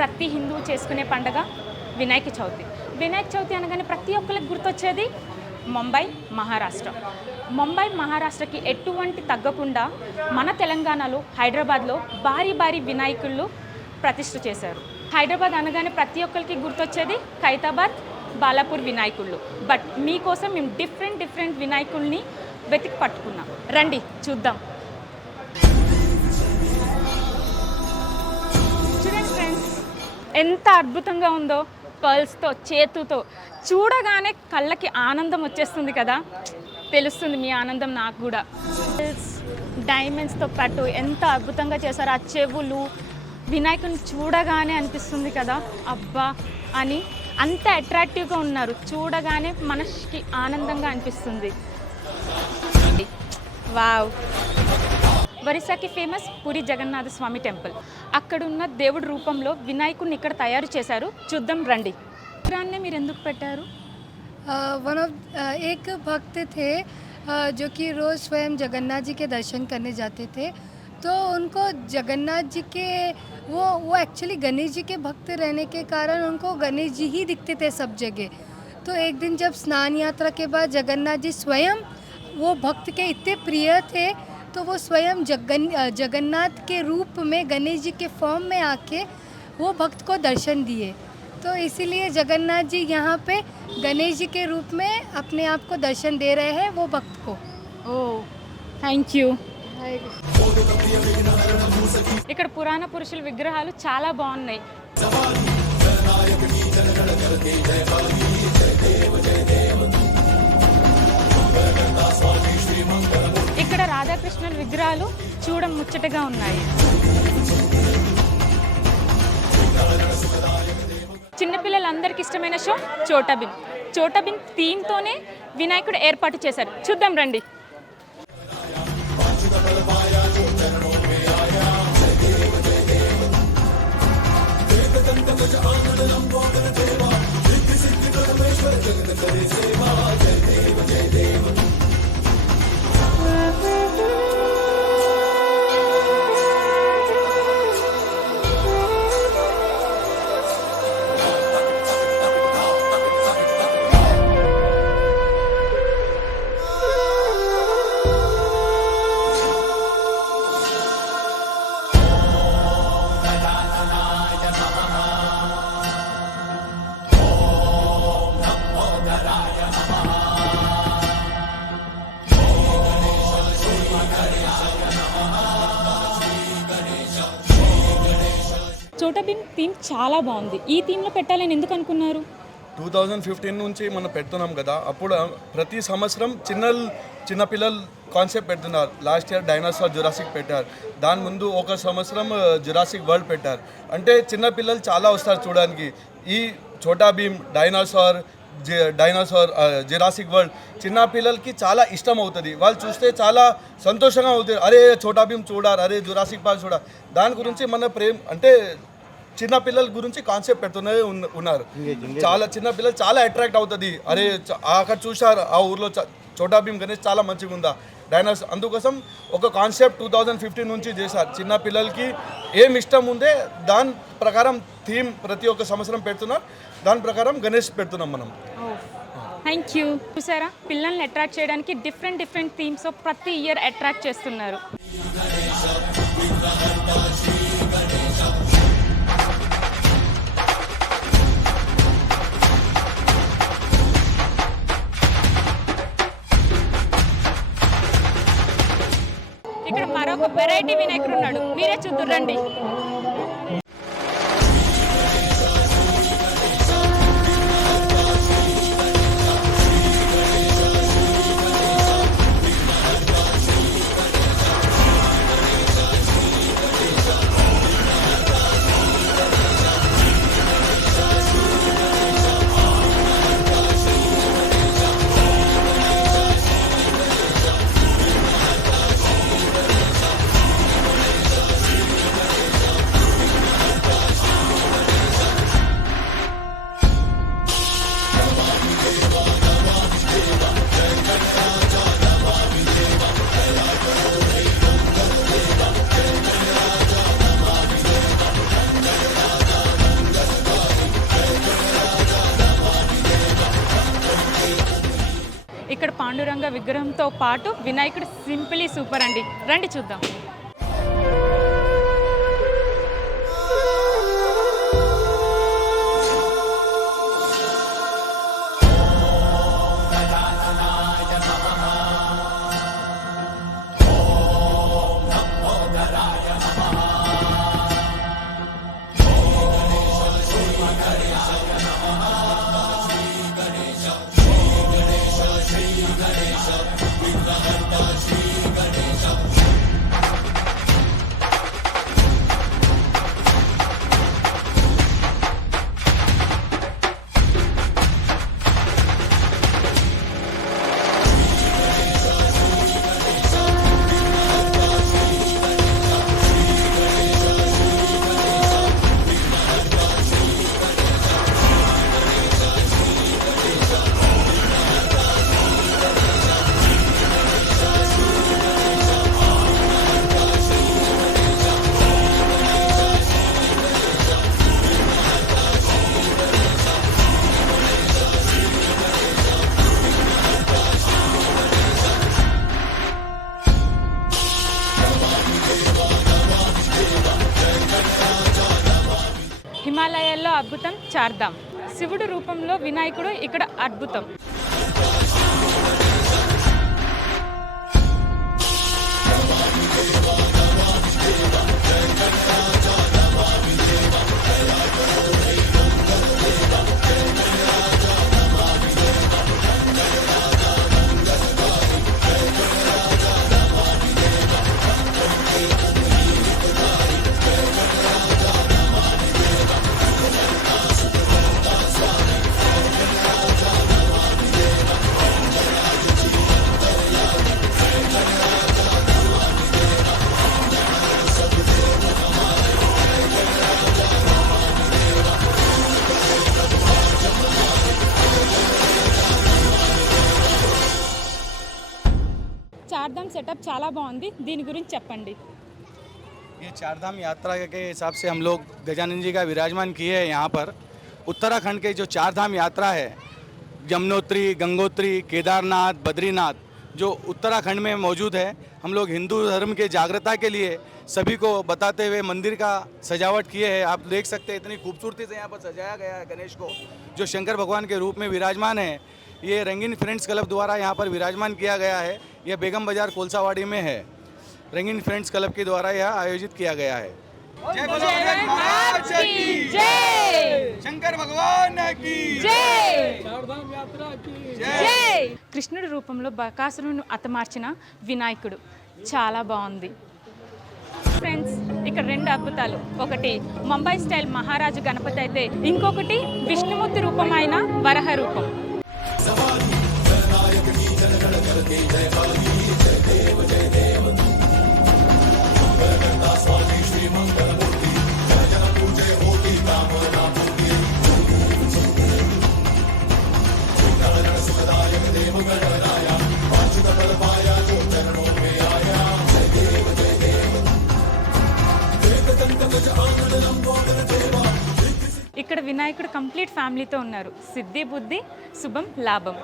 ప్రతి హిందువు చేసుకునే పండుగ వినాయక చవితి. వినాయక చవితి అనగానే ప్రతి ఒక్కరికి గుర్తొచ్చేది ముంబై, మహారాష్ట్ర. ముంబై, మహారాష్ట్రకి ఎటువంటి తగ్గకుండా మన తెలంగాణలో హైదరాబాద్లో భారీ భారీ వినాయకుళ్ళు ప్రతిష్ఠ చేశారు. హైదరాబాద్ అనగానే ప్రతి ఒక్కరికి గుర్తొచ్చేది ఖైరతాబాద్, బాలాపూర్ వినాయకుళ్ళు. బట్ మీకోసం మేము డిఫరెంట్ వినాయకుల్ని వెతికి పట్టుకున్నాం. రండి చూద్దాం. చూడండి ఫ్రెండ్స్, ఎంత అద్భుతంగా ఉందో. పర్ల్స్తో, చేతుతో చూడగానే కళ్ళకి ఆనందం వచ్చేస్తుంది కదా. తెలుస్తుంది మీ ఆనందం నాకు కూడా. డైమండ్స్తో పాటు ఎంత అద్భుతంగా చేశారు. ఆ చెవులు వినాయకుని చూడగానే అనిపిస్తుంది కదా, అబ్బా అని. అంత అట్రాక్టివ్గా ఉన్నారు, చూడగానే మనసుకి ఆనందంగా అనిపిస్తుంది. వావ్. ఒరిస్సాకి ఫేమస్ పూరి జగన్నాథ స్వామి టెంపుల్. అక్కడున్న దేవుడి రూపంలో వినాయకుడిని ఇక్కడ తయారు చేశారు. చూద్దాం రండి. విగ్రహాన్ని మీరు ఎందుకు పెట్టారు? एक भक्त थे जो कि रोज़ स्वयं जगन्नाथ जी के दर्शन करने जाते थे, तो उनको जगन्नाथ जी के वो एक्चुअली गणेश जी के भक्त रहने के कारण उनको गणेश जी ही दिखते थे सब जगह. तो एक दिन जब स्नान यात्रा के बाद जगन्नाथ जी स्वयं वो भक्त के इतने प्रिय थे, तो वो स्वयं जगन्नाथ के रूप में गणेश जी के फॉर्म में आके वो भक्त को दर्शन दिए. तो इसीलिए जगन्नाथ जी यहाँ पे गणेश जी के रूप में अपने आप को दर्शन दे रहे हैं वो भक्त को. ఓ థ్యాంక్ యూ. ఇక్కడ పురాణ పురుషుల విగ్రహాలు చాలా బాగున్నాయి. ఇక్కడ రాధాకృష్ణుల విగ్రహాలు చూడ ముచ్చటగా ఉన్నాయి. చిన్నపిల్లలందరికీ ఇష్టమైన షో చోటా భీమ్. చోటా భీమ్ థీమ్తోనే వినాయకుడు ఏర్పాటు చేశారు. చూద్దాం రండి. చోటా భీమ్ థీమ్ చాలా బాగుంది. ఈ థీమ్లో పెట్టాలని ఎందుకు అనుకున్నారు? 2015 నుంచి మనం పెడుతున్నాం కదా, అప్పుడు ప్రతి సంవత్సరం చిన్నపిల్లలు కాన్సెప్ట్ పెడుతున్నారు. లాస్ట్ ఇయర్ డైనోసార్ జురాసిక్ పెట్టారు, దాని ముందు ఒక సంవత్సరం జురాసిక్ వరల్డ్ పెట్టారు. అంటే చిన్నపిల్లలు చాలా వస్తారు చూడడానికి. ఈ Chhota Bheem, dinosaur Jurassic world చిన్నపిల్లలకి చాలా ఇష్టం అవుతుంది. వాళ్ళు చూస్తే చాలా సంతోషంగా అవుతుంది. అరే చోటా భీమ్ చూడారు, అరే జురాసిక్ పార్క్ చూడారు. దాని గురించి మన ప్రేమ అంటే చిన్నపిల్లల గురించి కాన్సెప్ట్ పెడుతూనే ఉన్నారు. చాలా చిన్నపిల్లలు చాలా అట్రాక్ట్ అవుతుంది. అరే అక్కడ చూశారు, ఆ ఊర్లో చోటా భీమ్ గణేష్ చాలా మంచిగా ఉందా. డైనోసార్. అందుకోసం ఒక కాన్సెప్ట్ 2015 నుంచి చేశారు. చిన్న పిల్లలకి ఏం ఇష్టం ఉందే దాని ప్రకారం థీమ్ ప్రతి ఒక్క సంవత్సరం పెడుతున్నారు. దాని ప్రకారం గణేష్ పెడుతున్నాం మనం. Thank you. చూసారా, పిల్లల్ని అట్రాక్ట్ చేయడానికి డిఫరెంట్ థీమ్స్ ప్రతి ఇయర్ అట్రాక్ట్ చేస్తున్నారు. ఇక్కడ మరొక వెరైటీ వినాయకుడు ఉన్నాడు, మీరే చూద్దురు రండి. ఇక్కడ పాండురంగ విగ్రహంతో పాటు వినాయకుడు సింపుల్లీ సూపర్ అండి. రండి చూద్దాం. హిమాలయాల్లో అద్భుతం చార్ధామ్. శివుడు రూపంలో వినాయకుడు ఇక్కడ అద్భుతం. చార్ధామ్ సెటప్ చాలా బాగుంది, దీని గురించి చెప్పండి. ये चारधाम यात्रा के हिसाब से हम लोग गजानन जी का विराजमान किए हैं यहाँ पर। उत्तराखंड के जो चारधाम यात्रा है, यमुनोत्री, गंगोत्री, केदारनाथ, बद्रीनाथ, जो उत्तराखंड में मौजूद है, हम लोग हिंदू धर्म के जागृता के लिए सभी को बताते हुए मंदिर का सजावट किए हैं। आप देख सकते हैं इतनी खूबसूरती से यहाँ पर सजाया गया है गणेश को, जो शंकर भगवान के रूप में विराजमान है। ये रंगीन फ्रेंड्स क्लब द्वारा यहाँ पर विराजमान किया गया है। यह बेगम बाजार कोलसावाड़ी में है। रंगीन फ्रेंड्स क्लब के द्वारा यह आयोजित किया गया है। जय बोलो गणेश महाराज की जय, शंकर भगवान की జై, चारधाम यात्रा की జై. కృష్ణుడి రూపంలో బకాసురుని హతమార్చిన వినాయకుడు చాలా బాగుంది. ఫ్రెండ్స్, ఇక్కడ రెండు అద్భుతాలు, ఒకటి ముంబై స్టైల్ మహారాజు గణపతి అయితే ఇంకొకటి విష్ణుమూర్తి రూపమైన వరహ రూపం. వినాయకుడు కంప్లీట్ ఫ్యామిలీతో ఉన్నారు. సిద్ధి బుద్ధి శుభం లాభం.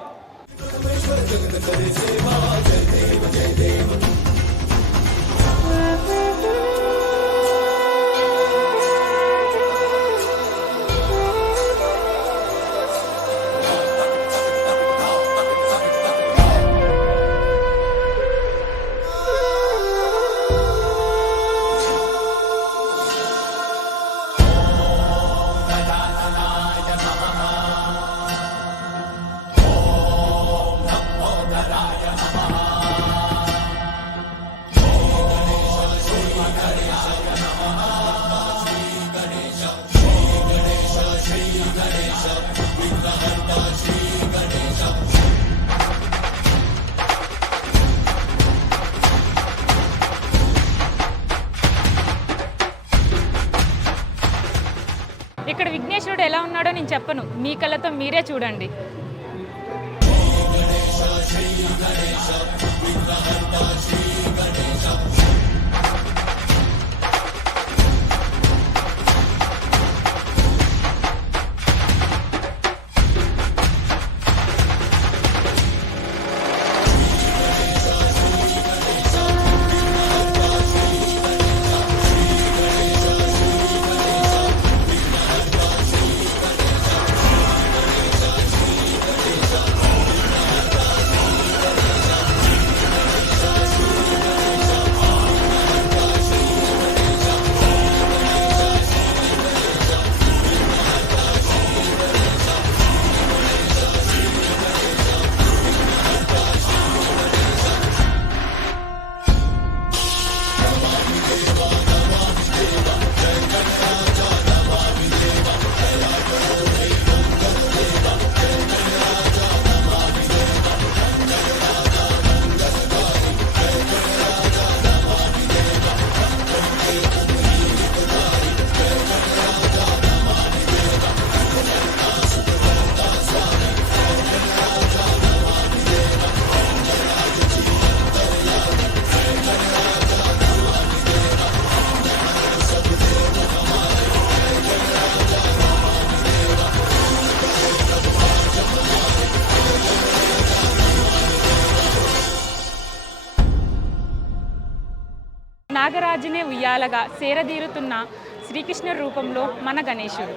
ఇక్కడ విఘ్నేశ్వరుడు ఎలా ఉన్నాడో నేను చెప్పను, మీ కళ్ళతో మీరే చూడండి. నాగరాజునే ఉయ్యాలగా సేరదీరుతున్న శ్రీకృష్ణ రూపంలో మన గణేశుడు.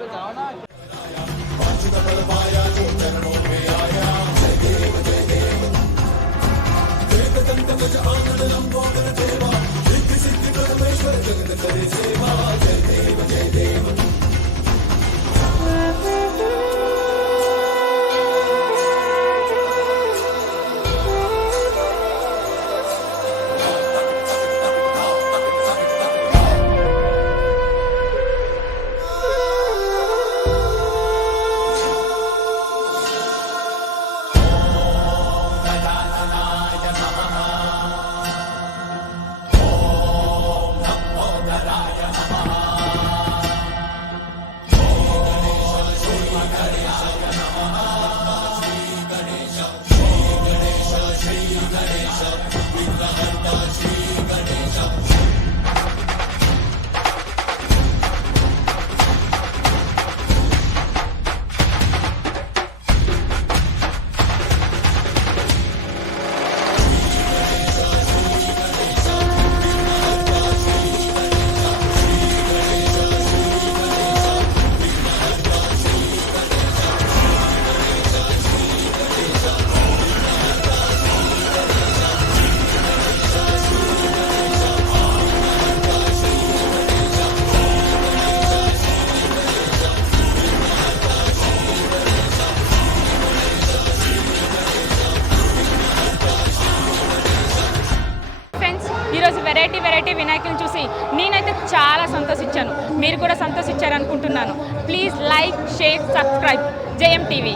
వెరైటీ వినాయకులను చూసి నేనైతే చాలా సంతోషించాను. మీరు కూడా సంతోషించారనుకుంటున్నాను. ప్లీజ్ లైక్, షేర్, సబ్స్క్రైబ్ జయం టీవీ.